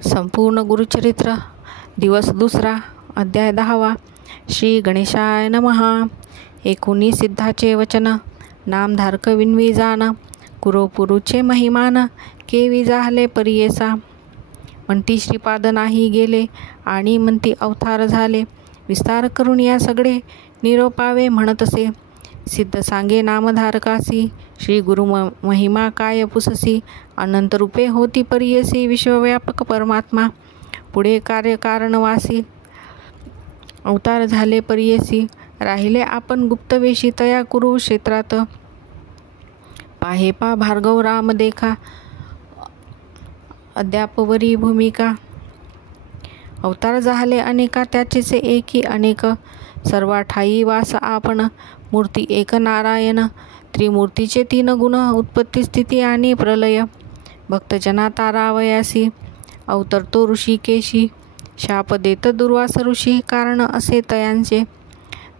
संपूर्ण गुरुचरित्र दिवस 2 अध्याय 10 श्री गणेशाय नमः. 19 सिद्धाचे वचन. नामधारक विनवी जान, कुरोपुरुचे महिमान, केवी जाहले परियेसा. म्हणती श्रीपाद नाही गेले, आणि म्हणती अवतार झाले. विस्तार करून या सगळे निरोपावे म्हणतसे. सिद्ध सांगे नामधारकासी, श्री गुरु महिमा काय पुससी. अनंत रूपे होती परियसी, विश्वव्यापक परमात्मा पुढे कार्यकारणवासी. अवतार झाले परियसी, राहिले आपण गुप्तवेशी. तया कुरुक्षेत्रात पाहे पा भार्गव राम देखा, अद्यापवरी भूमिका. अवतार झाले अनेका, त्याचेच एकी अनेक. सर्वा ठाई वास आपण, मूर्ती एक नारायण. त्रिमूर्तीचे 3 गुण, उत्पत्ती स्थिती आणि प्रलय. भक्तजना तारावयासी, अवतरतो ऋषिकेशी. शाप देत दुर्वास ऋषी, कारण असे तयांचे.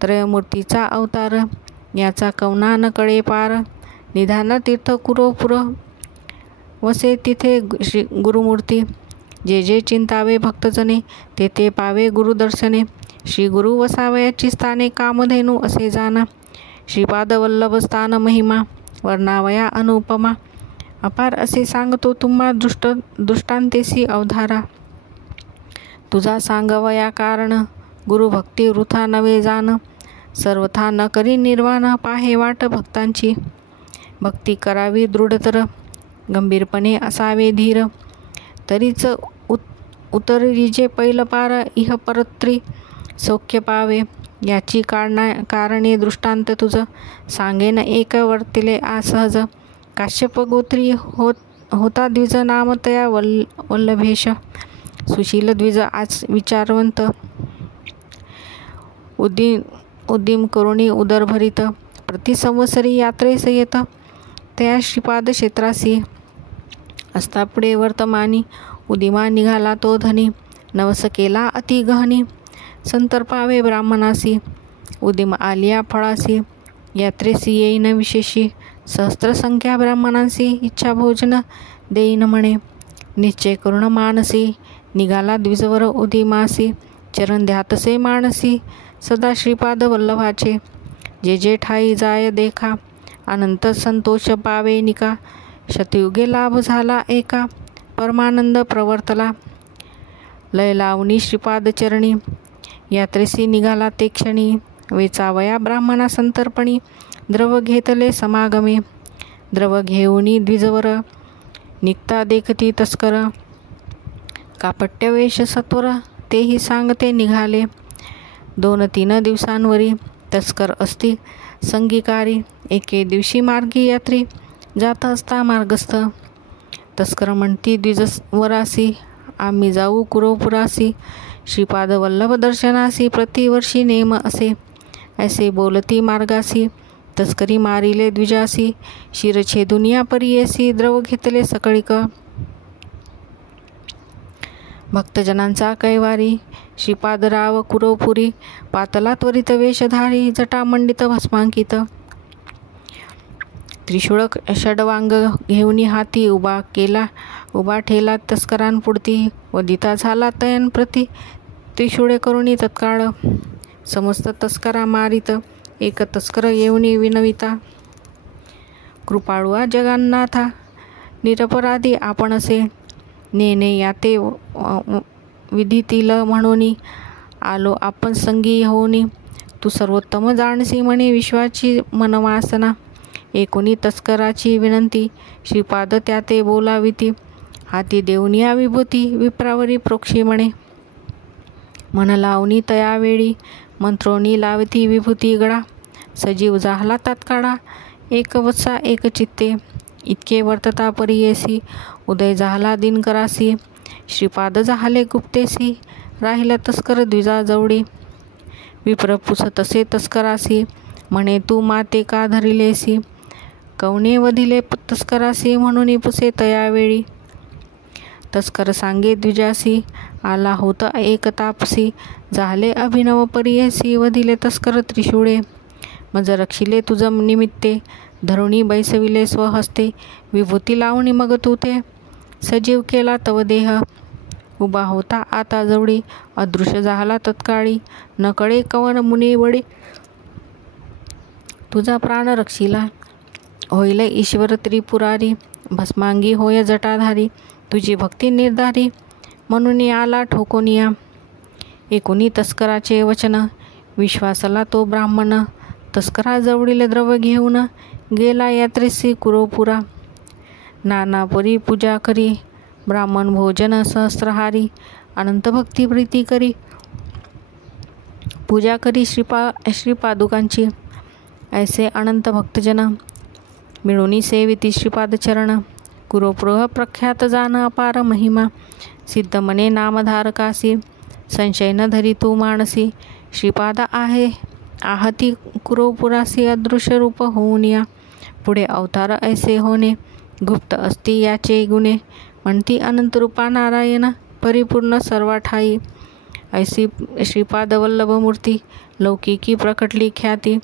त्रयमूर्तीचा अवतार, याचा कवना न कळे पार. निधान तीर्थ कुरोपुर, वसे तिथे श्री गुरुमूर्ती. जे जे चिंतावे भक्तजने, तेथे पावे गुरुदर्शने. श्री गुरु वसावयाची स्थाने, कामधेनू असे जाना. श्रीपाद वल्लभ स्थान महिमा, वर्णावया अनुपमा. अपार असे सांगतो तुम्हा दृष्टांतेसी अवधारा. तुझा सांगवया कारण, गुरुभक्ती वृथा नवे जान. सर्वथा न करी निर्वाण, पाहे वाट भक्तांची. भक्ती करावी दृढतर, गंभीरपणे असावे धीर. तरीच उतरीजे पैल पार, इह परत्री सौख्य पावे. याची कारणे दृष्टांत तुझ, सांगेन एक वर्तिले असहज. काश्यप गोत्री होता द्विज, नाम तया वल्लभेश. सुशील द्विज आज विचारवंत, उद्दिम करुणी उदरभरित. प्रति संवत्सरी यात्रेस येत, तया श्रीपाद क्षेत्रासी. असता पुढे वर्तमानी, उदिमा निघाला तो धनी. नवस केला अति गहनी, संतर्पावे ब्राह्मणासी. उदिम आलिया फळासी, यात्रेसी येईन विशेषी. सहस्त्र संख्या ब्राह्मणांसी, इच्छा भोजन देईन म्हणे. निश्चय करुण मानसी, निघाला द्विजवर उदिमासी. चरण ध्यातसे मानसी, सदा श्रीपाद वल्लभाचे. जे जे ठाई जाय देखा, अनंत संतोष पावे निका. शतयुगे लाभ झाला एका, परमानंद प्रवर्तला. लय लावणी श्रीपाद चरणी, यात्रेसी निघाला ते क्षणी. वेचावया ब्राह्मणा संतर्पणी, द्रव घेतले समागमे. द्रव घेऊनी द्विजवर, निघता देखती तस्कर. कापट्यवेश सत्वर, तेही सांगते निघाले. 2-3 दिवसांवरी, तस्कर असती संगीकारी. एके दिवशी मार्गी यात्री, जात असता मार्गस्थ. तस्कर म्हणती द्विजवरासी, आम्ही जाऊ कुरोपुरासी. श्रीपाद वल्लभ दर्शनासी, प्रतिवर्षी नेम असे. ऐसे बोलती मार्गासी, तस्करी मारिले द्विजासी. शिरछेदुनिया परियेसी, द्रव घेतले सकळिक. भक्तजनांचा कैवारी, श्रीपादराव कुरोपुरी. पातला त्वरित वेशधारी, जटामंडित भस्मांकित. त्रिशूळ षडवांग घेऊनी हाती, उभा ठेला तस्करांपुढती. वदिता झाला तयन प्रती, त्रिशूळे करुणी तत्काळ. समस्त तस्करा मारित, एक तस्कर येऊनी विनविता. कृपाळुआ जगन्नाथा, निरपराधी आपणसे. नेने याते विधीतील म्हणूनी, आलो आपण संगी होऊनी. तू सर्वोत्तम जाणसी म्हणे, विश्वाची मनवासना. एकोणी तस्कराची विनंती, श्रीपाद त्याते बोलाविती. हाती देऊनिया विभूती, विप्रावरी प्रोक्षी म्हणे. मन लावणी तयावेळी, मंत्रोनी लावती विभूती गळा. सजीव जाहला तात्काळा, एक वत्सा एक चित्ते. इतके वर्तता परियेसी, उदय जाहला दिनकरासी. श्रीपाद जाहले गुप्तेसी, राहिला तस्कर द्विजाजवळी. विप्र पुसतसे तस्करासी, म्हणे तू माते का धरिलेसी. कवने वधिले तस्करासी, म्हणून पुसे तयावेळी. तस्कर सांगे द्विजासी, आला होता एक तापसी. जाहले अभिनव परियेसी, वधिले तस्कर त्रिशूळे. मज रक्षिले तुझ निमित्ते, धरुणी बैसविले स्वहस्ते. विभूती लावणी मग तू ते, सजीव केला तव देह. उभा होता आता जवळी, अदृश्य झाला तत्काळी, न कळे कवन मुनी वडी. तुझा प्राण रक्षिला होईल ईश्वर त्रिपुरारी, भस्मांगी होय जटाधारी, तुझी भक्ती निर्धारी, म्हणून आला ठोकोनिया. एकुणी तस्कराचे वचन, विश्वासला तो ब्राह्मण, तस्कराजवळील द्रव्य घेऊन, गेला यात्रेसी कुरोपुरा. नाना परी पूजा करी, ब्राह्मण भोजन सहस्रहारी, अनंत भक्ती प्रीती करी. पूजा करी श्रीपादुकांची, ऐसे अनंत भक्तजन, मिळूनी सेविती श्रीपादचरण. कुरोपुर प्रख्यात जान अपार महिमा, सिद्ध मने नामधारकासी, संशय न धरी तू मानसी. श्रीपाद आहे आहती कुरोपुरासी, अदृश्य रूप होऊन या. पुढे अवतार ऐसे होणे, गुप्त असती याचे गुणे. म्हणती अनंत रूपा नारायण, परिपूर्ण सर्वाठाई. ऐसी श्रीपाद वल्लभ मूर्ती, लौकिकी प्रकटली ख्याती.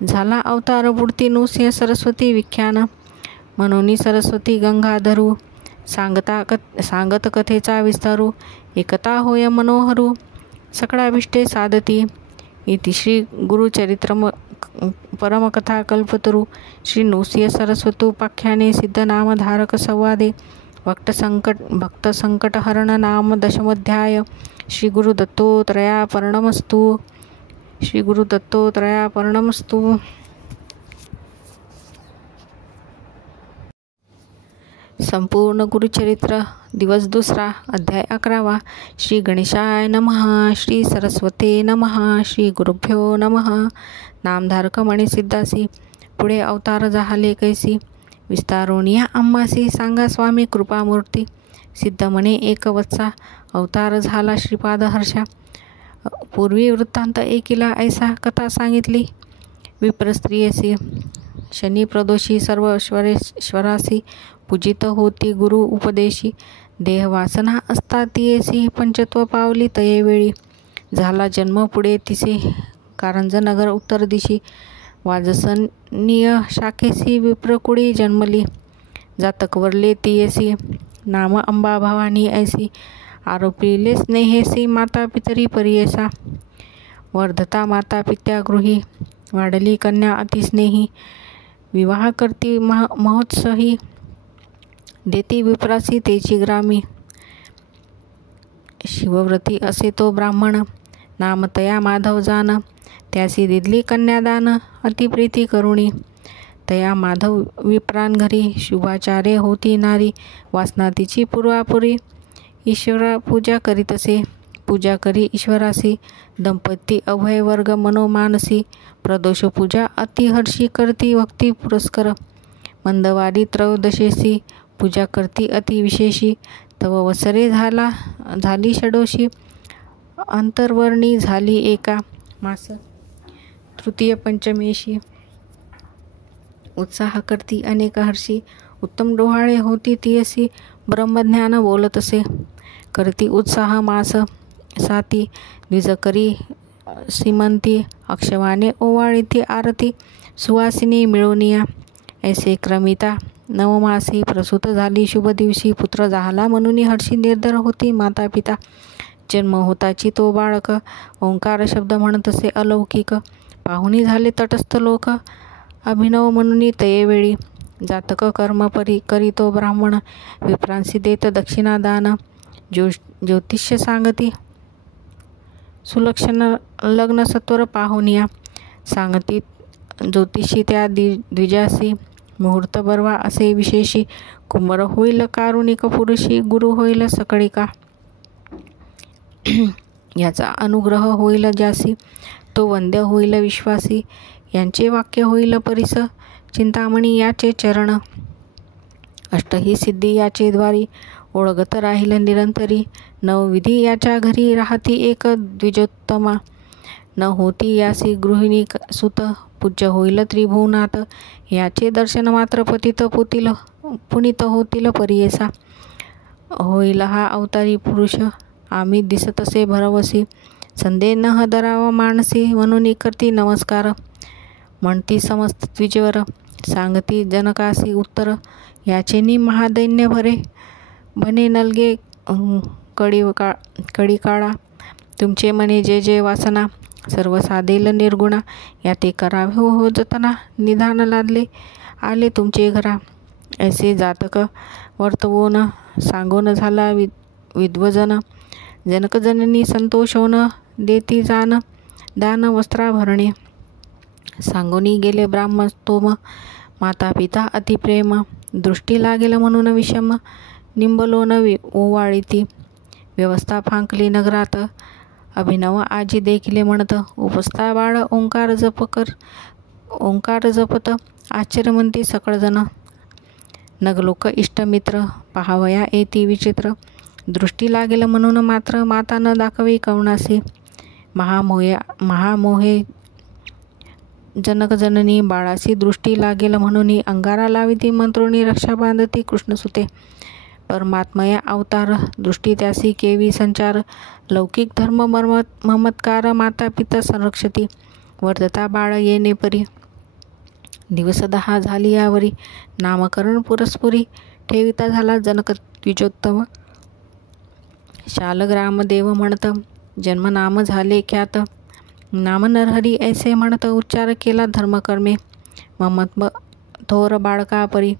झाला अवतार बुडती नुस्य सरस्वती विख्यान, म्हणून सरस्वती गंगाधरू. सांगत कथेचा विस्तारू, एकता होय मनोहरू. सकळाभिष्टे साधती, इति श्री गुरुचरित्र परमकथा कल्पतरू. श्री नृसिंह सरस्वतोपाख्याने सिद्ध नामधारक संवादे, भक्त संकटहरण नाम दशमोध्याय. श्री गुरुदत्तोत्रयापर्णमस्तु. श्री गुरुदत्तोत्रयापर्णमस्तु. संपूर्ण गुरुचरित्र, दिवस दुसरा, अध्याय 11वा. श्री गणेशाय नमः. श्री सरस्वते नमः. श्री गुरुभ्यो नमः. नामधारक म्हणे सिद्धासी, पुढे अवतार झाले कैसी, विस्तारोनिया आम्हासी सांगा स्वामी कृपामूर्ती. सिद्ध म्हणे एक वत्सा, अवतार झाला श्रीपाद हर्षा. पूर्वी वृत्तांत एकीला ऐसा कथा सांगितली. विप्रस्त्रियसी शनी प्रदोषी सर्व श्वरासी, पूजित होती गुरु उपदेशी. देह वासना असता तियेसी, पंचत्व पावली तये वेळी. झाला जन्म पुढे तिसे, कारंजनगर उत्तर दिशी. वाजसनीय शाखेसी विप्रकुडी जन्मली. जातक वरले तियेसी, नाम अंबा भवानी ऐसी. आरोपिले स्नेहेसी, माता पितरी परियेसा. वर्धता माता पित्या गृही, वाढली कन्या अतिस्नेही. विवाह करती महोत्सही, देती विप्रासी तेची ग्रामी. शिवव्रती असे तो ब्राह्मण, नाम तया माधव जान. त्यासी दिदली कन्यादान, अतिप्रीती करुणी. तया माधव विप्रान घरी, शुभाचारे होती नारी. वासना तिची पूर्वापुरी, ईश्वरा पूजा करीतसे. पूजा करी ईश्वरासी, दंपती अभय वर्ग मनोमानसी. प्रदोष पूजा अतिहर्षी, करती भक्ती पुरस्कर. मंदवारी त्रयोदशेसी, पूजा करती अतिविशेषी. तव वसरे झाली षडोषी, अंतर्वर्णी झाली एका मास. तृतीय पंचमेशी, उत्साह करती अनेक हर्षी. उत्तम डोहाळे होती तियसी, ब्रह्मज्ञान बोलतसे. करती उत्साह मास साती, द्विज करी सीमंती. अक्षवाने ओवाळीती आरती, सुवासिनी मिळवनिया. ऐसे क्रमिता नवमासी, प्रसूत झाली शुभ दिवशी. पुत्र झाला म्हणून हर्षी, निर्धर होती माता पिता. जन्म होताची तो बाळक, ओंकार शब्द म्हणतसे अलौकिक. पाहुणी झाले तटस्थ लोक, अभिनव म्हणून तये वेळी. जातक कर्म करीतो ब्राह्मण, विप्रांसी देत दक्षिणा दान. ज्योतिष्य सांगती सुलक्षण, लग्न सत्वर पाहुनिया. सांगती ज्योतिषी त्या द्विजासी, मुहूर्त बरवा असे विशेषी. कुंभर होईल कारुणिक पुरुषी, गुरु होईल सकळिका. याचा अनुग्रह होईल ज्यासी, तो वंद्य होईल विश्वासी. यांचे वाक्य होईल परिस, चिंतामणी याचे चरण. अष्टही सिद्धी याचे द्वारी, ओळगत राहील निरंतरी. नवविधी याच्या घरी, राहती एक द्विजोत्तमा. न होती यासी गृहिणी सुत, पूज्य होईल त्रिभुवनात. याचे दर्शन मात्र पतित पुनीत होतील परियेसा. होईल हा अवतारी पुरुष, आम्ही दिसतसे भरवसी. संदेह न धरावा मानसी, म्हणून करती नमस्कार. म्हणती समस्त द्विजवर, सांगती जनकासी उत्तर. याचे महादैन्य भरे, बने नलगे कडी काळा. तुमचे मने जे जे वासना सर्व साधेल निर्गुणा. या ते करावे हो जतना. निधान लादले आले तुमचे घरा. ऐसे जातक वर्तवून सांगून झाला विद्वजन. जनकजननी संतोषवून देती जान. दान वस्त्राभरणे सांगोनी गेले ब्राह्मस्तोम. माता पिता अतिप्रेम. दृष्टी लागेल म्हणून विषम. निंबलोन ओवाळीती. व्यवस्था फांकली नगरात. अभिनव आजी देखिले म्हणत. उपस्था बाळ ओंकार जपत. आश्चर्य म्हणती सकळजण. नगलोक इष्टमित्र पहावया येती विचित्र. दृष्टी लागेल म्हणून मात्र माता न दाखवी कवनासी. महामोहे जनकजननी. बाळासी दृष्टी लागेल म्हणून अंगारा लाविती. मंत्रोणी रक्षा बांधती कृष्णसुते. परमात्मया अवतार दृष्टी त्यासी केवी संचार. लौकिक धर्म ममत्कार माता पिता संरक्षती. वर्धता बाळ येणे परी. दिवस 10 झाली यावरी. नामकरण पुरस्पुरी ठेविता झाला जनक द्विजोत्तम. शालग्रामदेव म्हणत. जन्मनाम झाले ख्यात. नाम नरहरी ऐसे म्हणत. उच्चार केला धर्मकर्मे. ममत्व थोर बाळका परी.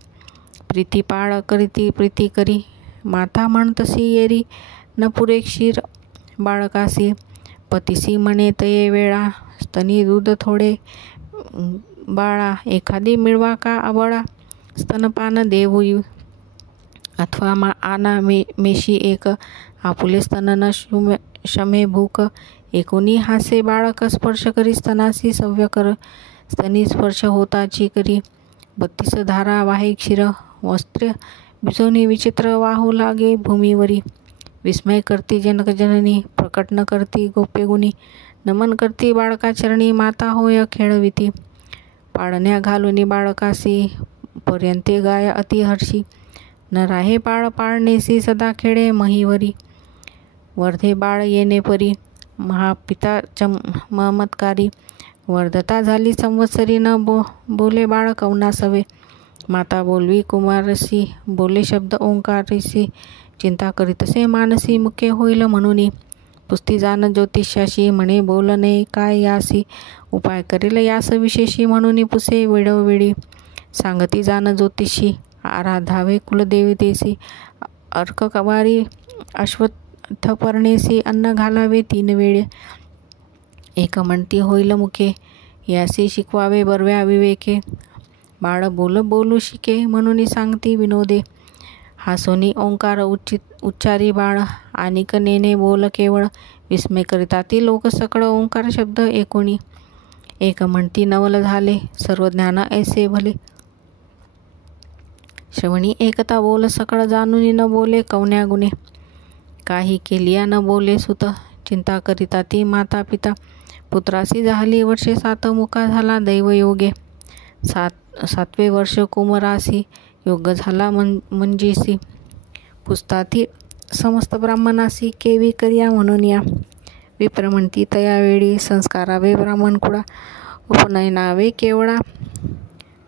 प्रीती पाळ करीती प्रीती करी. माता म्हणतसी येरी न पुरे क्षीर बाळकासी. पतीसी म्हणे तये वेळा. स्तनी दूध थोडे बाळा. एखादी मिळवा का अबळा. स्तनपान देऊ अथवा आना मेशी एक. आपुले स्तन न शमे भूक. एकोणी हासे बाळक स्पर्श करी. स्तनासी सव्य कर. स्तनी स्पर्श होताची करी. 32 धारा वाहे क्षीर. वस्त्र बिजोनी विचित्र वाहू लागे भूमीवरी. विस्मय करती जनकजननी. प्रकट न करती गोप्यगुणी. नमन करती बाळकाचरणी. माता होय खेळविती. पाळण्या घालुनी बाळकासी. पर्यंते गाय अतिहर्षी. न राहे बाळ पाळणेसी सदा खेळे महीवरी. वर्धे बाळ येणे परी. महापिता ममत्कारी. वर्धता झाली संवत्सरी. न बोले बाळ कवनासवे. माता बोलवी कुमारसी. बोले शब्द ओंकारिसी. चिंता करीतसे मानसी. मुके होईल म्हणून. पुस्ती जाण ज्योतिष्याशी. म्हणे बोलणे काय यासी. उपाय करेल यास विशेषी. म्हणून पुसे वेळोवेळी. सांगती जाण ज्योतिषी. आराधावे कुलदेवतेसी. अर्क कवारी अश्वत्थपर्णेसी. अन्न घालावे 3 वेळे. एक म्हणती होईल मुके. यासी शिकवावे बरव्या विवेके. बाळ बोलू शिके म्हणून सांगती विनोदे. हासोनी ओंकार उच्चारी बाळ. आनिक नेने बोल केवळ. विस्मय करिता ती लोक सकळ. ओंकार शब्द एकोणी. एक म्हणती नवल झाले. सर्व ज्ञान ऐसे भले. श्रवणी एकता बोल सकळ. जाणून न बोले कवन्या गुणे. काही केलिया न बोले सुत. चिंता करिता ती माता पिता. पुत्रासी झाली वर्षे 7. मुका झाला दैवयोगे. 7वे वर्ष कुमरासी. योग झाला मंजीसी. पुसताती समस्त ब्राह्मणासी. केवी करिया म्हणून या. विप्र म्हणती तयावेळी. संस्कारावे ब्राह्मण कुळा. उपनयनावे केवळा.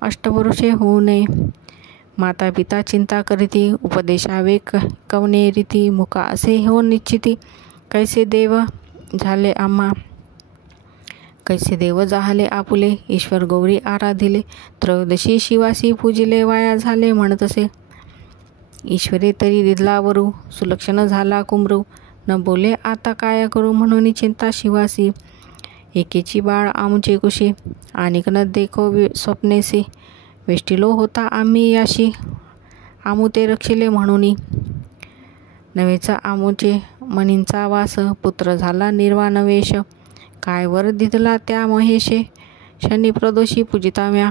अष्टवर्षे होऊ नये. माता पिता चिंता करीती. उपदेशावे कवने रीती. मुका असे हो निश्चिती. कैसे देव झाले आम्हा. कैसे देव जाहले आपुले. ईश्वर गौरी आराधिले. त्रयोदशी शिवासी पूजिले. वाया झाले म्हणतसे. ईश्वरे तरी दिदलावरू. सुलक्षण झाला कुमरू. न बोले आता काय करू. म्हणून चिंता शिवासी. एकेची बाळ आमुचे कुशी. आणिक न देखो स्वप्नेसी. वेष्टिलो होता आम्ही याशी. आमू ते रक्षिले म्हणून. नवेचा आमुचे मनींचा वास. पुत्र झाला निर्वाणवेश. काय वर दिधला त्या महेशे. शनी प्रदोषी पूजिताव्या.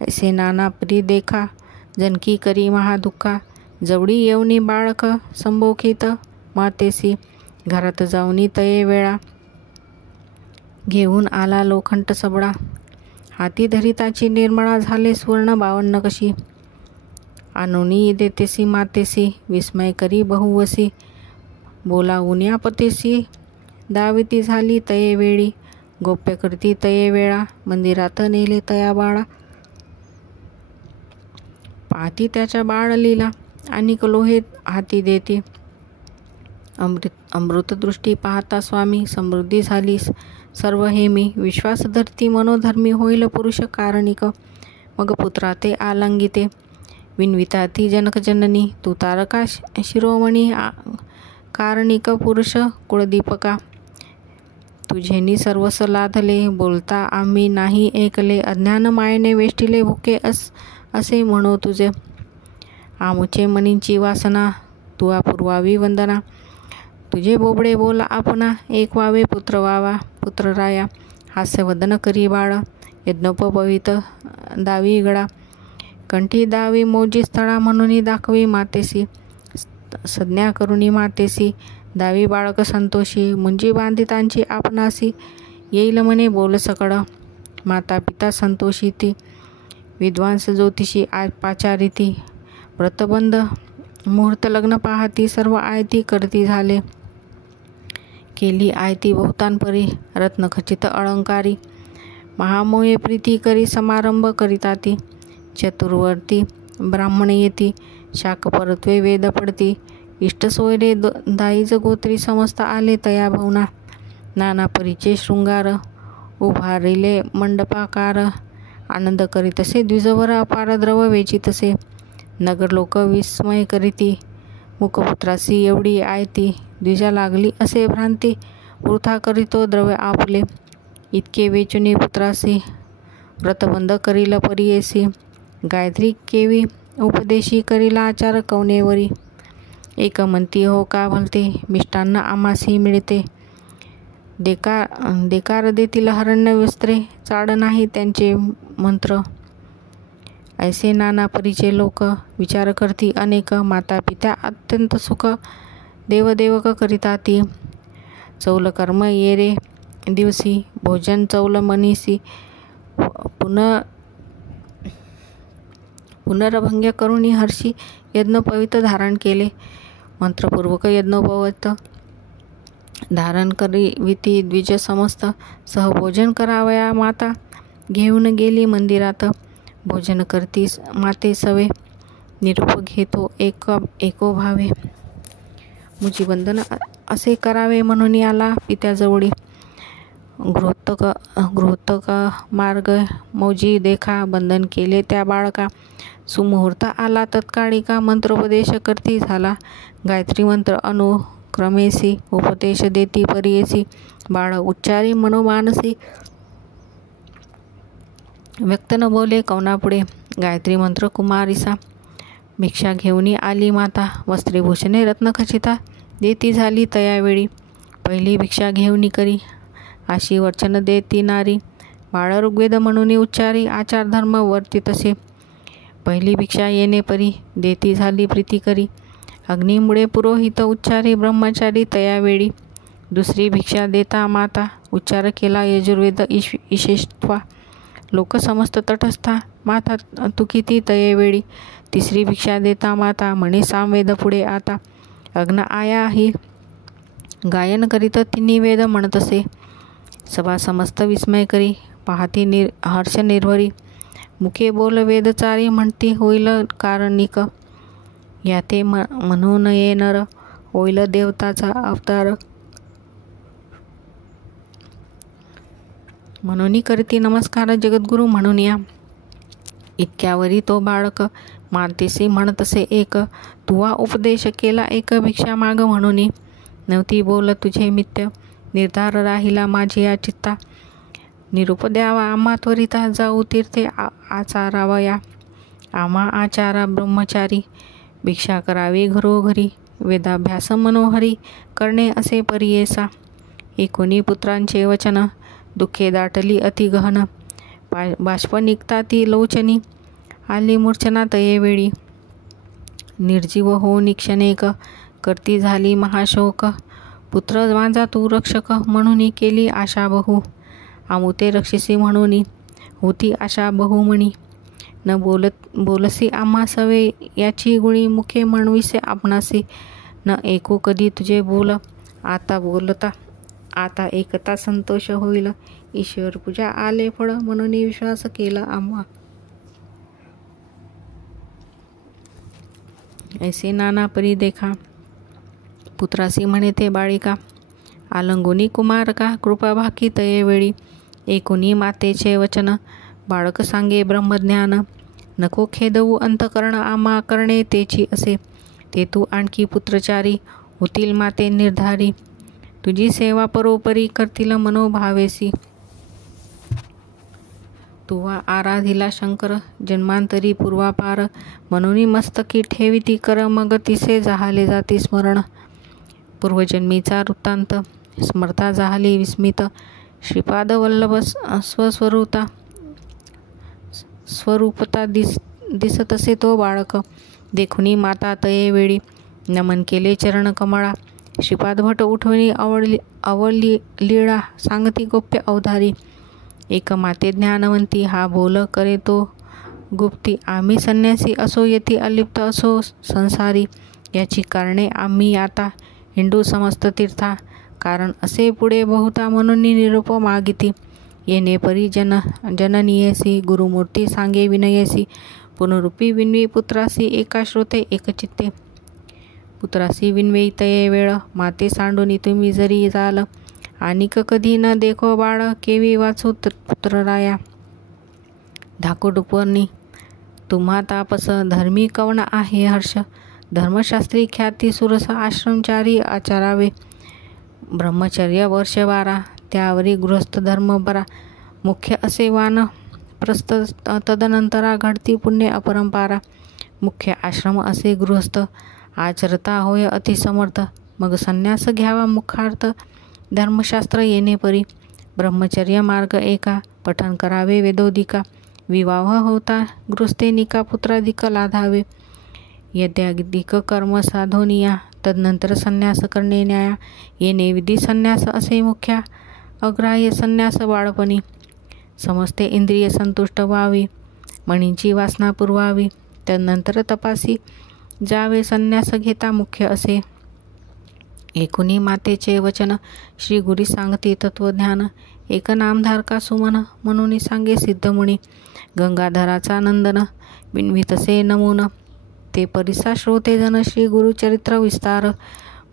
ऐसे नाना परी देखा. जनकी करी महादुःखा. जवळी येऊनी बाळक संबोखित मातेसी. घरात जाऊनी तये वेळा. घेऊन आला लोखंड सबळा. हाती धरिताची निर्मळा. झाले सुवर्ण 52 कशी. आणुनी देतेसी मातेसी. विस्मय करी बहुवसी. बोलावून पतेसी. दाविती झाली तये वेळी. गोप्य करती तये वेळा. मंदिरात नेले तया बाळा. पाहती त्याच्या बाळ लीला. आणि लोहे हाती देते. अमृतदृष्टी पाहता स्वामी समृद्धी झालीस सर्व हे मी विश्वास धरती मनोधर्मी होईल पुरुष कारणिक मग पुत्रा ते आलंगिते विन्विता ती जनकजननी तू तारका शिरोमणी कारणिक पुरुष कुळदीपका तुझेनी सर्वस लाधले बोलता आम्ही नाही ऐकले अज्ञान मायेने वेष्टिले भुके असे म्हणो तुझे आमुचे मनींची वासना तुवा पुरवावी वंदना तुझे बोबडे बोला आपणा एक वावे पुत्र वावा पुत्र राया हास्यवदन करी बाळ यज्ञोपवित दावी गडा कंठी दावी मौजी स्थळा म्हणून दाखवी मातेसी संज्ञा करुणी मातेसी दावी बाळक संतोषी मुंजी बांधितांची आपणासी येईल म्हणे बोल सकड माता पिता संतोषी ती विद्वांस ज्योतिषी पाचारी ती व्रतबंध मुहूर्त लग्न पाहती सर्व आयती करती झाले केली आयती बहुतांपरी रत्नखचित अलंकारी महामोये प्रीती करी समारंभ करिता ती चतुर्वर्ती ब्राह्मण येती शाक परत्वे वेद पडती इष्ट सोयरे दाईज गोत्री समस्त आले तया भवना नाना परीचे शृंगार उभारिले मंडपाकार आनंद करीतसे द्विजवर अपार द्रव वेचितसे नगर लोक विस्मय करीती मुखपुत्रासी एवढी आयती द्विजा लागली असे भ्रांती वृथा करीतो द्रव्य आपले इतके वेचुनी पुत्रासी व्रतबंध करील परियेसी गायत्री केवी उपदेशी करीला आचार कवनेवरी एक म्हणती हो का भलते मिष्टान्न आमासी मिळते देकार देतील हरण्य वस्त्रे चाड नाही त्यांचे मंत्र ऐसे नाना परीचे लोक विचार करती अनेक माता पित्या अत्यंत सुख देवदेवक करिता ती चौल कर्म ये रे दिवसी भोजन चौल मनीसी पुनर्भंग्य करुणी हर्षी यज्ञोपवित धारण केले मंत्रपूर्वक यज्ञोपवित धारण करी विती द्विज समस्त सहभोजन करावया माता घेऊन गेली मंदिरात भोजन करती माते सवे निरूप घेतो एको भावे मुझी वंदन असे करावे म्हणून आला पित्याजवळी गृहोत्तक मार्ग मौजी देखा बंधन केले त्या बाळका सुमुहूर्त आला तत्काळिका मंत्रोपदेश करती झाला गायत्री मंत्र अनुक्रमेसी उपदेश देती परियेसी बाळ उच्चारी मनोमानसी व्यक्त न बोले कवनापुढे गायत्री मंत्र कुमारिसा भिक्षा घेऊनी आली माता वस्त्रीभूषणे रत्नखचिता देती झाली तयावेळी पहिली भिक्षा घेऊनी करी अशी वचन देती नारी बाळ ऋग्वेद म्हणून उच्चारी आचार धर्म वर्ती तसे पहिली भिक्षा येणे परी देती झाली प्रीती करी अग्निमुळे पुरोहित उच्चारी ब्रह्मचारी तयावेळी दुसरी भिक्षा देता माता उच्चार केला यजुर्वेद ईशेष्त्वा लोक समस्त तटस्था माता तुकिती तयेवेळी तिसरी भिक्षा देता माता म्हणे सामवेद पुढे आता अग्न आया ही गायन करीत तिन्ही वेद म्हणतसे सभा समस्त विस्मय करी पाहती हर्ष निर्भरी मुखे बोल वेदचारी म्हणती होईल कारणिक याते म्हणून ये नर होईल देवताचा अवतार म्हणून करती नमस्कार जगद्गुरु म्हणून या इतक्यावरी तो बाळक मानतेसी म्हणतसे एक तुवा उपदेश केला एक भिक्षा माग म्हणून नव्हती बोल तुझे मित्य निर्धार राहिला माझी या चित्ता निरूप द्यावा आम्हा त्वरिता जाऊ तीर्थे आचारावया आम्हा आचारा ब्रह्मचारी भिक्षा करावी घरोघरी वेदाभ्यास मनोहरी करणे असे परियेसा एकोणी पुत्रांचे वचन दुःखे दाटली अति गहन बाष्प निघता ती लोचनी आली मूर्छना तयेवेळी निर्जीव हो निक्षणेक करती झाली महाशोक पुत्र माझा तू रक्षक म्हणून केली आशा बहु आमुते रक्षसी म्हणून होती आशा बहुमणी न बोलसी आम्हा सवे याची गुणी मुखे म्हणविसे आपणासी न ऐकू कधी तुझे बोल आता बोलता आता एकता संतोष होईल ईश्वर पूजा आले फळ म्हणून विश्वास केला आम्हा ऐसे नाना परी देखा पुत्रासी म्हणे ते बाळिका, आलंगुनी कुमारका कृपा भाकी तये वेळी, एकुनी मातेचे वचन बाळक सांगे ब्रह्मज्ञान, नको खेदवू अंतकरण आम्हा करणे तेची असे, ते तू आणखी पुत्रचारी होतील माते निर्धारी, तुझी सेवा परोपरी करतील मनोभावेसी, तुवा आराधिला शंकर जन्मांतरी पूर्वापार, म्हणून मस्तकी ठेविती कर मग तिसे जाहले जाती स्मरण, पूर्वजन्मीचा वृत्तांत स्मरता जाहली विस्मित, श्रीपाद वल्लभ स्वरूपता दिसतसे तो बाळक, देखुनी माता तये वेळी नमन केले चरण कमळा, श्रीपाद भट उठवणी आवडली लीळा सांगती गोप्य अवधारी, एक माते ज्ञानवंती हा बोल करे तो गुप्ती, आम्ही संन्यासी असो येती अलिप्त असो संसारी, याची कारणे आम्ही आता हिंदू समस्त तीर्था, कारण असे पुढे बहुता म्हणून निरोप मागिती, येणे परी जननीयसी गुरुमूर्ती सांगे विनयसी, पुनरुपी विन्वी पुत्रासी एका श्रोते एकचित्ते, पुत्रासी विन्वे तये वेळ माते सांडून तुम्ही जरी जाल, आणिक कधी न देखो बाळ केवी वाचू पुत्रराया, धाकोडुपणी तुम्हा तापस धर्मी कवण आहे हर्ष, धर्मशास्त्री ख्याती सुरस आश्रमचारी आचारावे, ब्रह्मचर्य वर्ष 12 त्यावरी गृहस्थ धर्म बरा, मुख्य असे वान प्रस्थ तदनंतरा घडती पुण्य अपरंपारा, मुख्य आश्रम असे गृहस्थ आचरता होय अतिसमर्थ, मग संन्यास घ्यावा मुखार्थ धर्मशास्त्र येणे परी, ब्रह्मचर्य मार्ग एका पठन करावे वेदोदिका, विवाह होता गृहस्थेनिका पुत्राधिक लाधावे, यज्ञाधिक कर्म साधोनिया तदनंतर संन्यास करणे न्याया, येणे विधी संन्यास असे मुख्या अग्राह्य संन्यास बाळपणी, समस्ते इंद्रिय संतुष्ट व्हावी मणींची वासना पुरवावी, तदनंतर तपासी जावे संन्यास घेता मुख्य असे, एकुनी मातेचे वचन श्री गुरी सांगती तत्वज्ञान, एक नामधारका सुमन म्हणून सांगे सिद्धमुनी, गंगाधराचा नंदन बिनवितसे नमून, ते परिसा श्रोते जन श्री गुरुचरित्र विस्तार,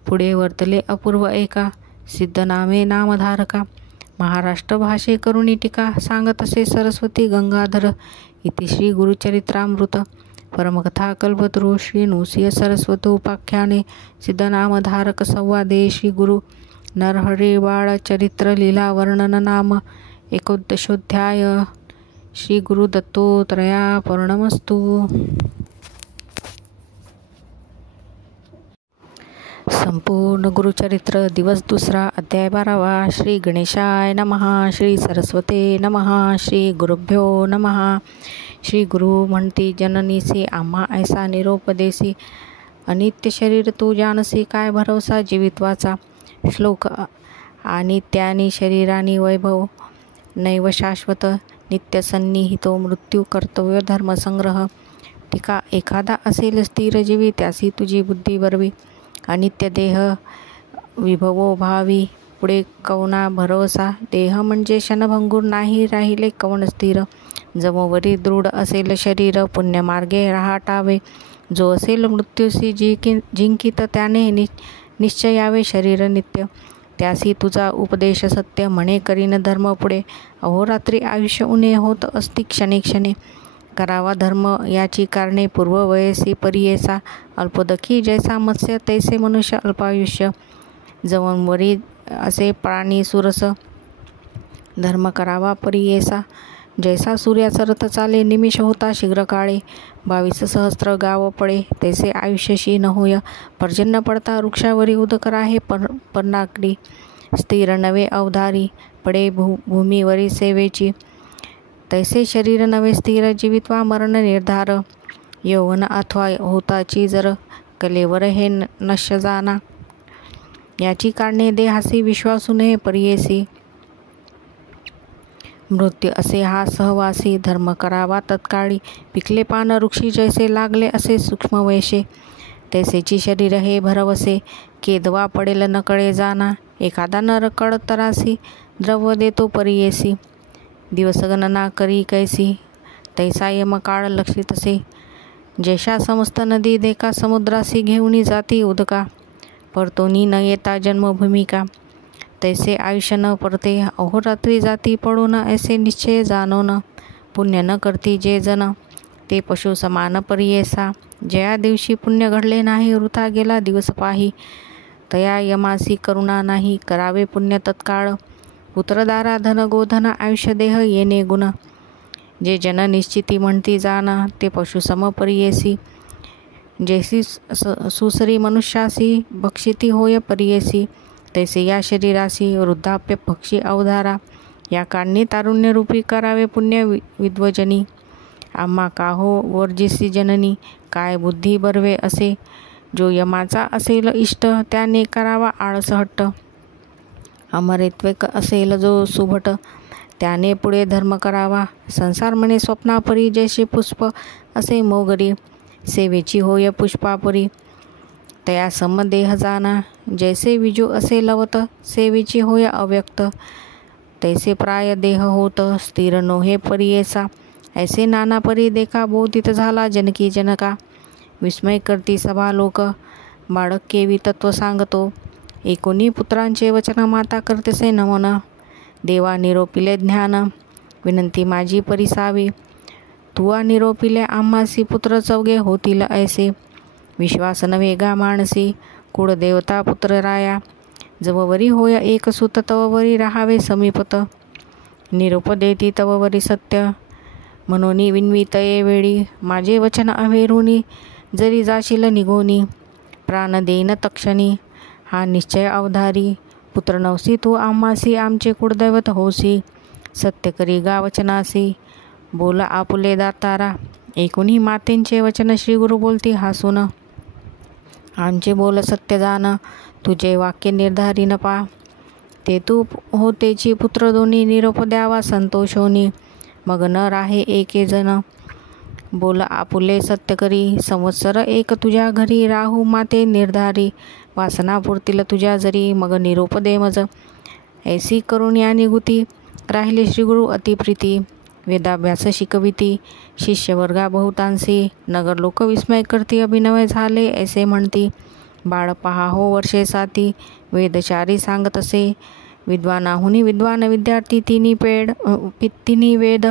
पुढे वर्तले अपूर्व एका सिद्ध नामे नामधारका, महाराष्ट्र भाषे करुणी टीका सांगतसे सरस्वती गंगाधर, इति श्री गुरुचरित्रामृत परमकथा कल्पतरू श्री नृसिंह सरस्वतोपाख्याने सिद्धनामधारक संवादे श्री गुरु नरहरी बाळ चरित्र लीला वर्णन नाम 19ोऽध्याय। श्री गुरु दत्तोत्रया पूर्णमस्तु। संपूर्ण गुरुचरित्र दिवस 2 अध्याय 12। श्री गणेशाय नमः। श्री सरस्वते नमः। श्री गुरुभ्यो नमः। श्री गुरु म्हणती जननीसी आम्हा ऐसा निरोपदेसी, अनित्य शरीर तू जानसी काय भरवसा जीवित्वाचा। श्लोक। आणि त्यानी शरीरानी वैभव नैव शाश्वत, नित्य सन्निहितो मृत्यू कर्तव्य धर्मसंग्रह। टीका। एखादा असेल स्थिर जीवी त्यासी तुझी बुद्धी बरवी, अनित्य देह विभवो भावी पुढे कवना भरवसा। देह म्हणजे क्षणभंगूर नाही राहिले कवण स्थिर। जमवरी दृढ असेल शरीर पुण्यमार्गे राहटावे। जो असेल मृत्यूसी जिंकित त्याने निश्चयावे शरीर नित्य। त्यासी तुझा उपदेश सत्य म्हणे करीन धर्म पुढे। अहोरात्री आयुष्य उणे होत असती क्षणे क्षणे। करावा धर्म याची कारणे पूर्व वयसी परियेसा। अल्पदखी जैसा मत्स्य तैसे मनुष्य अल्पायुष्य। जवनवरी असे प्राणी सुरस धर्म करावा परियेसा। जैसा सूर्याचा रथ चाले निमिष होता शीघ्र काळे। 22 सहस्त्र गाव पडे तैसे आयुष्यशी न होय। पर्जन्य पडता वृक्षावरी उदक राहे पर्णाकडी। स्थिर नवे अवधारी पडे भूमीवरी सेवेची। तैसे शरीर नवे स्थिर जीवित्वा मरण निर्धार। यौवन अथवा होताची जर कलेवर हे नश्य जाना। याची कारणे देहासी विश्वासू नये परियेसी। मृत्यू असे हा सहवासी। धर्म करावा तत्काळी। पिकले पान वृक्षी जैसे लागले असे सूक्ष्म वैशे। तैसेची शरीर हे भरवसे। केदवा पडेल नकळे जाना। एखादा नर कळ तरासी द्रव्य देतो परियेसी। दिवस गणना करी कैसी तैसा यमकाळ लक्षितसे। जैसा समस्त नदी देखा समुद्रासी घेऊनी जाती उदका। परतोनी न येता जन्मभूमिका, तैसे आयुष्य न परते अहोरात्री जाती पडून, ऐसे निश्चय जाणोन, पुण्य न करती जे जन, ते पशु समान परियेसा, ज्या दिवशी पुण्य घडले नाही, वृथा गेला दिवस पाही, तया यमासी करुणा नाही, करावे पुण्य तत्काळ, पुत्रदारा धन गोधन आयुष्य देह येणे गुण, जे जन निश्चिती म्हणती जाण, ते पशु सम परियेसी, जैसी सुसरी मनुष्यासी भक्षिती होय परियेसी, तैसे या शरीरासी वृद्धाप्य भक्षी अवधारा, या कारणी तारुण्यरूपी करावे पुण्य विद्वजनी, आम्हा काहो वर्जिसी जननी, काय बुद्धी बर्वे असे, जो यमाचा असेल इष्ट, त्याने करावा आळस हट्ट, अमरेत्वे असेल जो सुभट, त्याने पुढे धर्म करावा, संसार म्हणे स्वप्नापरी, जैसे पुष्प असे मोगरी, सेवेची होय पुष्पापरी, तया समदेह जाना, जैसे विजू असे लवत, सेवेची होय अव्यक्त, तैसे प्राय देह होत, स्थिर नोहे परियेसा, ऐसे नाना परी देखा, बोधित झाला जनकी जनका, विस्मय करती सभा लोक, बाळक केवी तत्व सांगतो, एकोणी पुत्रांचे वचन माता करतेसे नमन, देवा निरोपिले ज्ञान, विनंती माझी परिसावी, तुवा निरोपिले आम्हासी पुत्र चौघे होतील ऐसे, विश्वास नव्हे मानसी, कुळदेवता पुत्र राया, जववरी होय एक सुत, तववरी राहावे समीपत, निरोप देती तववरी सत्य, म्हणून विन्वितये वेळी, माझे वचन अवेरुनी, जरी जाशील निघोनी, प्राण देईन तक्षणी, हा निश्चय अवधारी, पुत्र नवसी तू आम्हासी, आमचे कुळदैवत होसी, सत्य करी गा वचनासी, बोल आपुले दातारा, एकोणी मातेंचे वचन श्री गुरु बोलती हासून, आमचे बोल सत्य जाण, तुझे वाक्य निर्धारी न पा, ते तू होतेची पुत्र दोन्ही, निरोप द्यावा संतोषोनी, मग न राहे एके जन, बोल आपुले सत्य करी, संवत्सर एक तुझ्या घरी, राहू माते निर्धारी, वासना पुरतील तुझ्या जरी, मग निरोप दे मज, ऐसी करून या निगुती, राहिले श्रीगुरु अतिप्रीती, वेदाभ्यास शिकविती, शिष्यवर्गा बहुतांसी, नगर लोक विस्मय करती, अभिनव झाले ऐसे म्हणती, बाळ पहा हो वर्षे साती, वेदचारी सांगत असे, विद्वानाहुनी विद्वान विद्यार्थी, तिन्ही वेद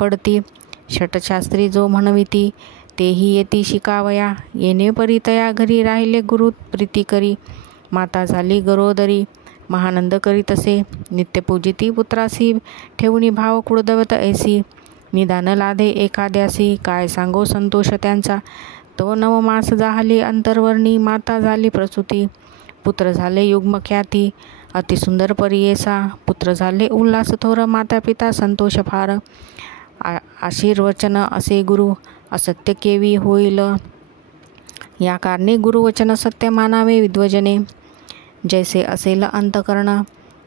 पडती, षटशास्त्री जो म्हणविती, तेही येती शिकावया, येणे परी तया घरी, राहिले गुरु प्रीती करी, माता झाली गरोदरी, महानंद करीत असे, नित्य पूजिती पुत्रासी, ठेवणी भाव कुळदैवत ऐसी, निदान लाधे एखाद्यासी, काय सांगो संतोष त्यांचा, तो नवमास जाहली अंतर्वर्णी, माता झाली प्रसूती, पुत्र झाले युग्म ख्याती, अतिसुंदर परियेसा, पुत्र झाले उल्हास थोर, माता पिता संतोष फार, आशीर्वचन असे गुरु, असत्य केवी होईल, या कारणे गुरुवचन सत्य मानावे विद्वजने, जैसे असेल अंतकरण,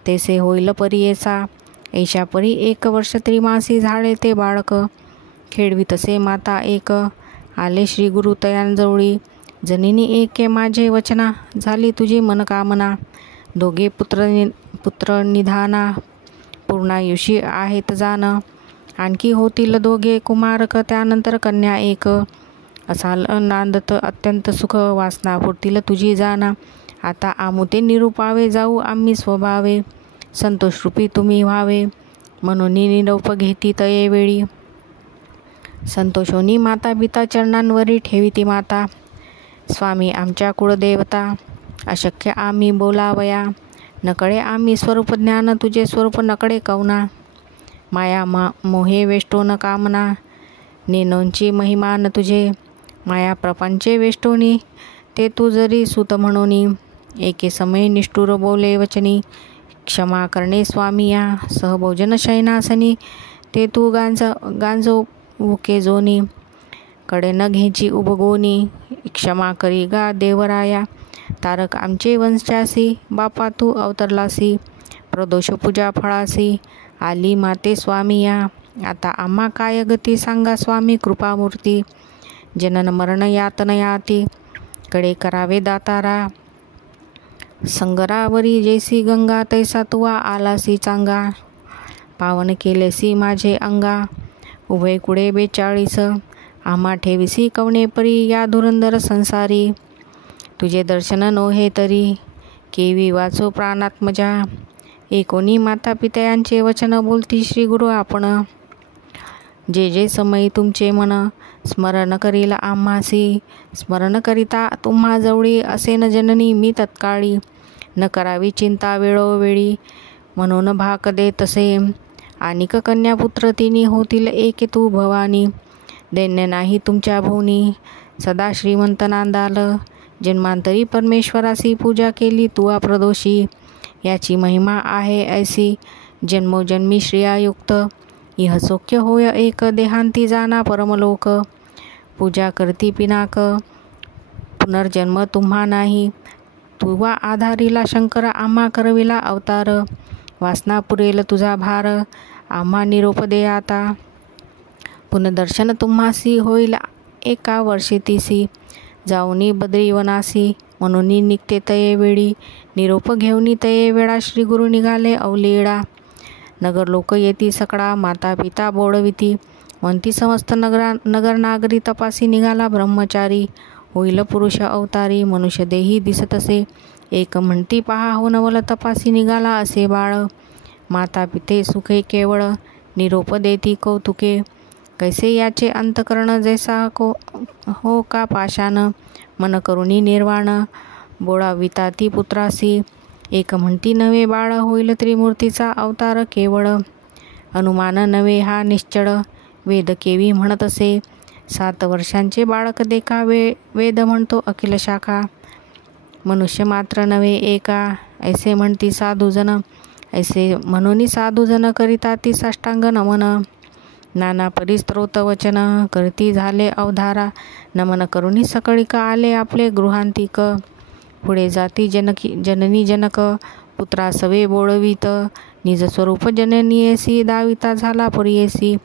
तैसे होईल परियेसा, ऐशा परी 1 वर्ष त्रिमासी झाले ते बाळक, खेळवितसे माता एक, आले श्री गुरु तयांजवळी, जनिनी एके माझे वचना, झाली तुझी मनकामना, दोघे पुत्र निधाना, पूर्णायुषी आहेत जाण, आणखी होतील दोघे कुमारक, त्यानंतर कन्या एक, असाल नांदत अत्यंत सुख, वासना फुटतील तुझी जाणा, आता आमुते निरूपावे, जाऊ आम्ही स्वभावे, संतोषरूपी तुम्ही व्हावे, म्हणून निरोप घेती तये वेळी, संतोषोनी माता पिता चरणांवरी ठेविती माता, स्वामी आमच्या कुळदेवता, अशक्य आम्ही बोलावया, नकळे आम्ही स्वरूप ज्ञान, तुझे स्वरूप नकळे कवना, माया मोहे वेष्टोन कामना, नेनोंची महिमान तुझे, माया प्रपंचे वेष्टोनी, ते तू जरी सुत म्हणोनी, एके समय निष्ठुर बोले वचनी, क्षमा करणे स्वामिया, सहभोजन शयनासनी, ते तू गांजो उके जोनी, कडे न घ्यायची उबगोनी, क्षमा करी गा देवराया, तारक आमचे वंशासी, बापा तू अवतरलासी, प्रदोष पूजा फळासी, आली माते स्वामिया, आता आम्हा काय गती, सांगा स्वामी कृपामूर्ती, जनन मरण यातनयाती, कडे करावे दातारा, संगरावरी जैसी गंगा, तैसा तुवा आलासी चांगा, पावन केलेसी माझे अंगा, उभय कुडे 42, आम्हा ठेविसी कवणे परी, या धुरंधर संसारी, तुझे दर्शन नोहे तरी केवी वाचो प्राणात्मजा. एकोणी माता पित्यांचे वचन बोलती श्री गुरु आपण. जे जे समयी तुमचे मन स्मरण करील आम्हासी. स्मरण करिता तुम्हा जवळी असेन जननी मी तत्काळी. न करावी चिंता वेळोवेळी म्हणून भाक दे तसे. आणिक कन्यापुत्र तिनी होतील एक तू भवानी. दैन्य नाही तुमच्या भोवनी सदा श्रीमंत नांदाल. जन्मांतरी परमेश्वरासी पूजा केली तू प्रदोषी. याची महिमा आहे ऐसी जन्मोजन्मी श्रियायुक्त. इह सौख्य होय एक देहांती जाना परमलोक. पूजा करती पिनाक पुनर्जन्म तुम्हा नाही. तुवा आधारीला शंकर आम्हा करविला अवतार. वासना पुरेल तुझा भार आम्हा निरोप दे आता. पुनर्दर्शन तुम्हासी होईल एका वर्षेतीसी. जाऊनी बद्रीवनासी म्हणून निघते तये वेळी. निरोप घेऊनी तये वेळा श्री गुरु निघाले अवलीळा. नगर लोक येती सकळा माता पिता बोडविती. म्हणती समस्त नगर नागरी तपासी निघाला ब्रह्मचारी. होईल पुरुष अवतारी मनुष्य देही दिसतसे. एक म्हणती पहा हो नवल तपासी निघाला असे बाळ. माता पिते सुखे केवळ निरोप देती कौतुके. कैसे याचे अंतकरण जैसा हो का पाषाण. मन करुणी निर्वाण बोळाविता ती पुत्रासी. एक म्हणती नवे बाळ होईल त्रिमूर्तीचा अवतार केवळ. अनुमान नवे हा निश्चळ वेद केवी म्हणत असे. 7 वर्षांचे बाळक देखा वेद म्हणतो अखिल शाखा. मनुष्य मात्र नवे एका ऐसे म्हणती साधूजन. ऐसे म्हणून साधूजन करिता ती साष्टांग नमन. नाना परिस्त्रोत वचन करती झाले अवधारा. नमन करुणी सकळिक आले आपले गृहांतिक. पुढे जाती जननी जनक पुत्रा सवे बोळवीत. निज स्वरूप जननीयसी दाविता झाला पुरियसी.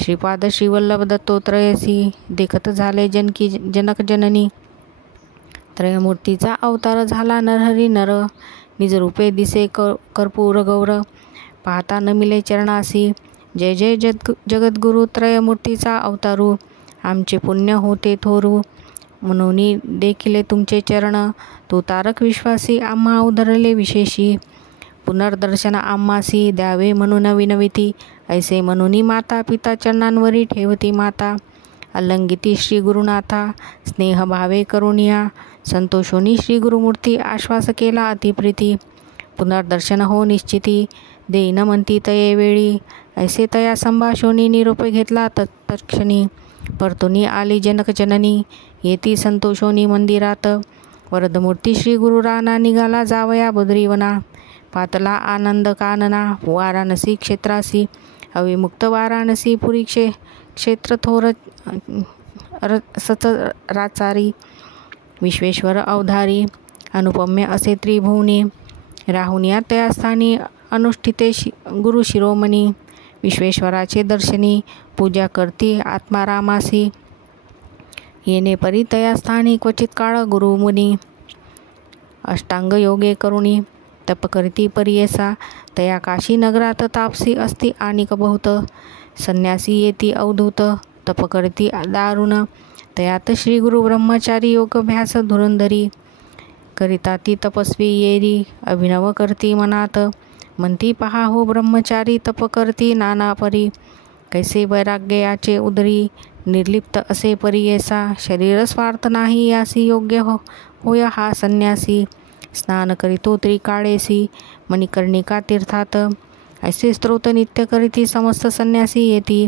श्रीपाद श्रीवल्लभ दत्तोत्रयसी देखत झाले जनक जननी. त्रयमूर्तीचा अवतार झाला नरहरी नर. निज रूपे दिसे कर्पूर गौर पाहता न मिले चरणासी. जय जय जगद्गुरु त्रयमूर्तीचा अवतारू. आमचे पुण्य होते थोरू म्हणून देखिले तुमचे चरण. तू तारक विश्वासी आम्हा उधरले विशेषी. पुनर्दर्शन आम्हासी द्यावे म्हणून विनविती. ऐसे म्हणून माता पिता चरणांवरी ठेवती माता. अल्लंगिती श्री गुरुनाथा स्नेहभावे करुणिया. संतोषोनी श्री गुरुमूर्ती आश्वास केला अतिप्रीती. पुनर्दर्शन हो निश्चिती देईन म्हणती तये वेळी. ऐसे तया संभाषोनी निरोप घेतला तत्क्षणी. परतुनी आली जनक जननी येती संतोषोनी मंदिरात. वरदमूर्ती श्री गुरु राना निघाला जावया बद्रीवना. पातला आनंद कानना वाराणसी क्षेत्रासी. अविमुक्त वाराणसी पुरी क्षेत्र थोर सचराचारी. विश्वेश्वर अवधारी अनुपम्य असे त्रिभुवनी. राहुनिया तया स्थानी अनुष्ठिते गुरु शिरोमणी. विश्वेश्वराचे दर्शनी पूजा करती आत्मारामासी. येणे परी तया स्थानी क्वचित काळ गुरुमुनी. अष्टांग योगे करुणी तप करती परियेसा. तया काशी नगरात तापसी असती आणिक बहुत. संन्यासी येती अवधूत तप करती दारुण. तयात श्री गुरु ब्रह्मचारी योगाभ्यास धुरंधरी. करिता ती तपस्वी येरी अभिनव करती मनात. म्हणती पहा हो ब्रह्मचारी तप करती नाना परी. कैसे वैराग्याचे उदरी निर्लिप्त असे परियेसा. शरीर स्वार्थ नाही यासी योग्य होय हा संन्यासी. स्नान करीतो त्रिकाळेसी मणिकर्णिका तीर्थात. ऐसे स्तोत्र नित्य करीती समस्त संन्यासी येती.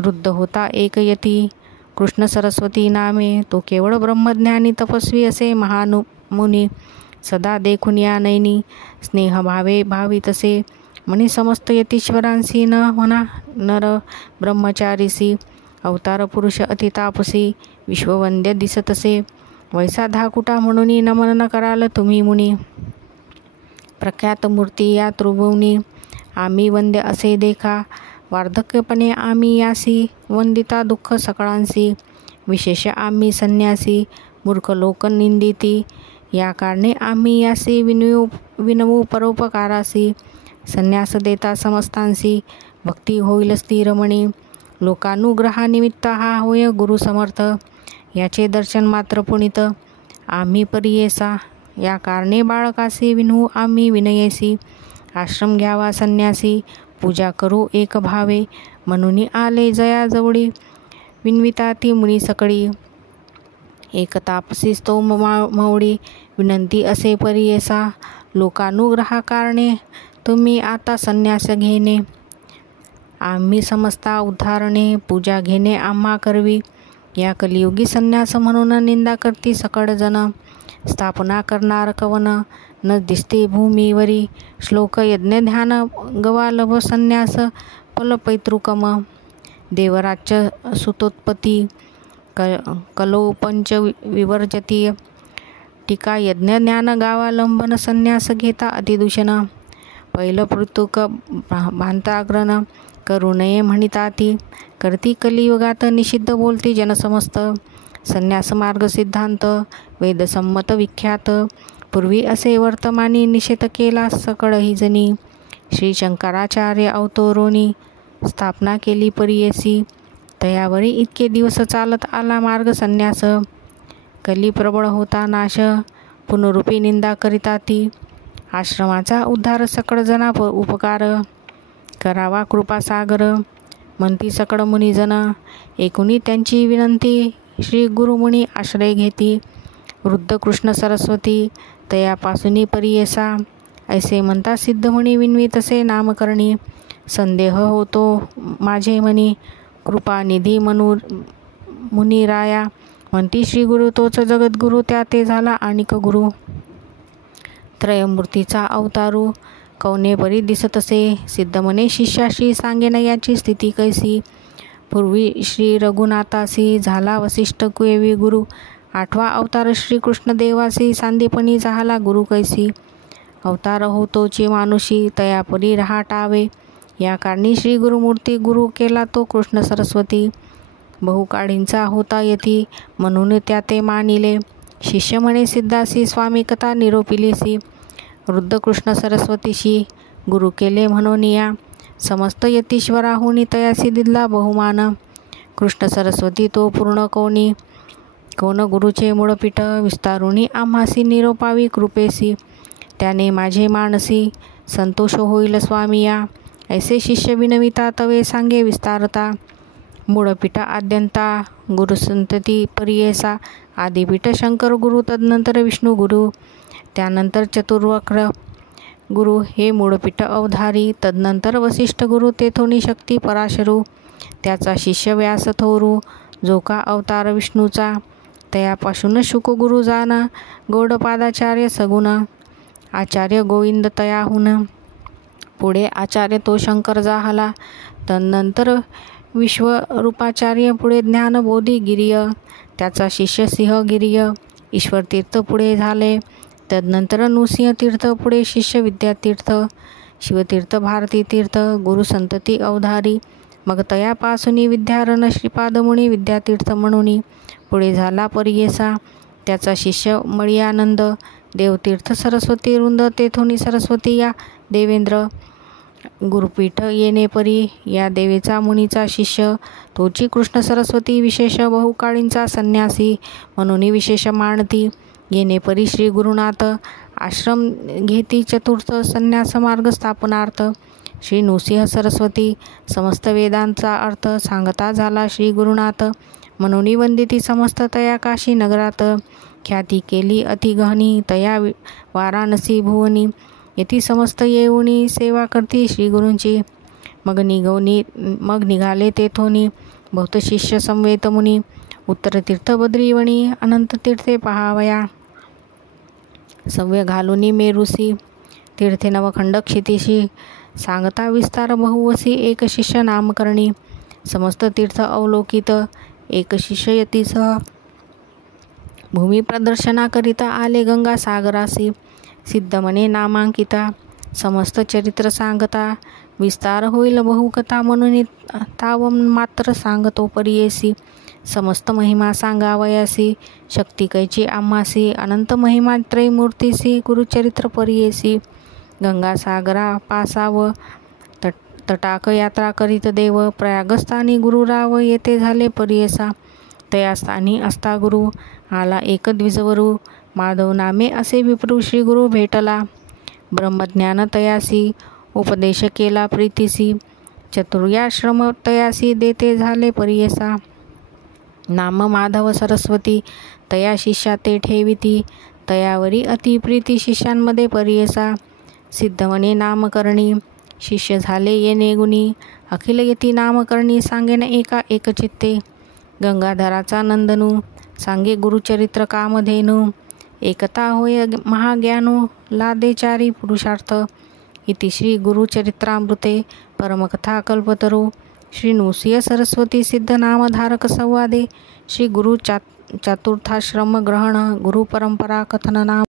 वृद्ध होता एक यती कृष्ण सरस्वती नामे. तो केवळ ब्रह्मज्ञानी तपस्वी असे महामुनी. सदा देखून या नैनी स्नेहभावे भावितसे. म्हणे समस्त यतीश्वरांसी न म्हणा नर ब्रह्मचारीसी. अवतार पुरुष अतितापसी विश्ववंद्य दिसतसे. वैसा धाकुटा म्हणून नमन न कराल तुम्ही मुनी. प्रख्यात मूर्ती या त्रिभुवनी आम्ही वंद्य असे देखा. वार्धक्यपणे आम्ही यासी वंदिता दुःख सकळांसी. विशेष आम्ही संन्यासी मूर्ख लोक निंदिती. या कारणे आम्ही यासी विनवू परोपकारासी. संन्यास देता समस्तांसी भक्ती होईल स्थिरमणी. लोकानुग्रहानिमित्त हा होय गुरु समर्थ. याचे दर्शन मात्र पुनित. आम्ही परियेसा, या कारणे बाळकासे विनू आम्ही विनयेसी. आश्रम घ्यावा संन्यासी, पूजा करू एक भावे. म्हणून आले जयाजवळी, विनविता ती मुनी सकळी. एक तापसी स्तोम मवडी, विनंती असे परियेसा. लोकानुग्रहा कारणे, तुम्ही आता संन्यास घेणे. आम्ही समस्ता उद्धारणे, पूजा घेणे आम्हा करवी. या कलियुगी संन्यास म्हणून निंदा करती सकळ जन. स्थापना करणार कवन, न दिसते भूमीवरी. श्लोक यज्ञ ध्यान गवालभ संन्यास, फल पैतृकम. देवराज्य सुतोत्पत्ती, कलो पंच विवर्जती. टीका यज्ञ ज्ञान गावालंबन, संन्यास घेता अतिदूषण. पहिलं पृथुक भांताग्रन, करू नये म्हणिता ती. करती कलियुगात निषिद्ध बोलती जनसमस्त. संन्यास मार्ग सिद्धांत, वेदसंमत विख्यात. पूर्वी असे वर्तमानी, निषेध केला सकळही जनी. श्री शंकराचार्य अवतरोनी, स्थापना केली परियेसी. तयावरी इतके दिवस चालत आला मार्ग संन्यास. कली प्रबळ होता नाश, पुनरुपी निंदा करिता ती. आश्रमाचा उद्धार सकळ जना उपकार, करावा कृपा सागर. म्हणती सकळ मुनिजन, एकूणी त्यांची विनंती. श्री गुरुमुनी आश्रय घेती. वृद्ध कृष्ण सरस्वती, तयापासूनी परियेसा. ऐसे म्हणता सिद्ध मुनी, विनवी तसे नामकरणी. संदेह होतो माझे मनी, कृपानिधी मुनिराया. म्हणती श्री गुरु तोच जगद्गुरु, त्या ते झाला आणिक गुरु. त्रयमूर्तीचा अवतारू, कौने परी दिसतसे. सिद्ध मने शिष्याशी, सांगेन याची स्थिती कैसी. पूर्वी श्री रघुनाथासी, झाला वसिष्ठ कुयवी गुरु. आठवा अवतार श्री कृष्णदेवासी, सांदीपणी झाला गुरु कैसी. अवतार होतोची मानुषी, तयापरी रहाटावे. या कारणी श्री गुरुमूर्ती, गुरु केला तो कृष्ण सरस्वती. बहुकाळींचा होता यती, म्हणून त्या ते मानिले. शिष्य म्हणे सिद्धासी, स्वामी कथा निरोपिलीसी. वृद्ध कृष्ण सरस्वतीशी, गुरु केले म्हणून या. समस्त यतीश्वराहुनी, तयासी दिला बहुमान. कृष्ण सरस्वती तो पूर्ण कोणी, कोण गुरुचे मूळपीठ. विस्तारुनी आम्हासी, निरोपावी कृपेसी. त्याने माझे मानसी, संतोष होईल स्वामी या. ऐसे शिष्य विनविता, तवे सांगे विस्तारता. मूळपीठा आद्यंता, गुरुसंतती परियेसा. आदिपीठ शंकर गुरु, तदनंतर विष्णू गुरु. त्यानंतर चतुर्वक्र गुरु, हे मूळपीठ अवधारी. तदनंतर वसिष्ठ गुरु, तेथोनी शक्ती पराशरू. त्याचा शिष्य व्यास थोरू, जो का अवतार विष्णूचा. तयापासून शुकगुरु जाण, गौडपादाचार्य सगुण. आचार्य गोविंद तयाहून, पुढे आचार्य तो शंकर झाला. तदनंतर विश्वरूपाचार्य, पुढे ज्ञानबोधी गिरिय. त्याचा शिष्य सिंहगिरिय. ईश्वरतीर्थ पुढे झाले. तदनंतर नृसिंहतीर्थ, पुढे शिष्य विद्यातीर्थ. शिवतीर्थ, भारतीतीर्थ. गुरुसंतती अवधारी. मग तयापासूनी विद्यारण श्रीपादमुनी, विद्यातीर्थ म्हणून. पुढे झाला परियेसा. त्याचा शिष्य मळियानंद. देवतीर्थ सरस्वती वृंद, तेथोनी सरस्वती या देवेंद्र. गुरुपीठ येणे परी, या देवेचा मुनीचा शिष्य. तोची कृष्ण सरस्वती विशेष, बहुकाळींचा संन्यासी. म्हणून विशेष मानती. येणे परी श्री गुरुनाथ, आश्रम घेती चतुर्थ. संन्यास मार्ग स्थापनार्थ. श्री नृसिंह सरस्वती, समस्त वेदांचा अर्थ सांगता झाला श्री गुरुनाथ. म्हणून वंदिती समस्त तया काशी नगरात. ख्याती केली अतिगहनी, तया वाराणसी भुवनी. येथे समस्त येऊनी, सेवा करती श्री गुरूंची. मग निघाले तेथोनी, बहुत शिष्य संवेत मुनी. उत्तर तीर्थ बद्रीवणी, अनंत तीर्थे पहावया. सव्य घालुनी मेरुसी, तीर्थे नवखंड क्षितिशी. सांगता विस्तार बहुवसी, एक शिष्य नामकरणी. समस्त तीर्थ अवलोकित, एक शिष्य यतीसह. भूमी प्रदर्शनाकरिता आले गंगा सागरासी. सिद्ध मने नामांकिता, समस्त चरित्र सांगता. विस्तार होईल बहुकथा, म्हणून ताव मात्र सांगतो परियेसी. समस्त महिमा सांगावयासी, शक्ती कैची आम्हासी. अनंत महिमा त्रैमूर्तीसी, गुरुचरित्र परियेसी. गंगा सागरा पासाव, तटाक यात्रा करीत देव. प्रयागस्थानी गुरुराव, येथे झाले परियेसा. तयास्थानी असता गुरु आला एक द्विजवरू माधव नामे असे विप्रू श्री गुरु भेटला ब्रह्मज्ञान तयासी उपदेश केला प्रीतीसी चतुर्याश्रम तयासी देते झाले परियसा नाम माधव सरस्वती तया शिष्या ते ठेविती तयावरी अति प्रीती शिष्यांमध्ये परियसा सिद्धवने नामकरणी शिष्य झाले येणे गुणी अखिल यती नामकरणी सांगेन एका एकचित्ते गंगाधराचा नंदनू सांगे गुरुचरित्र कामधेनू एकता होय महाज्ञानू लादेचारी पुरुषार्थ इति श्री गुरुचरित्रामृते परमकथा कल्पतरू श्री नृसिंह सरस्वती सिद्ध नामधारक संवादे श्री गुरु चतुर्थाश्रम ग्रहण गुरु परंपरा कथन नाम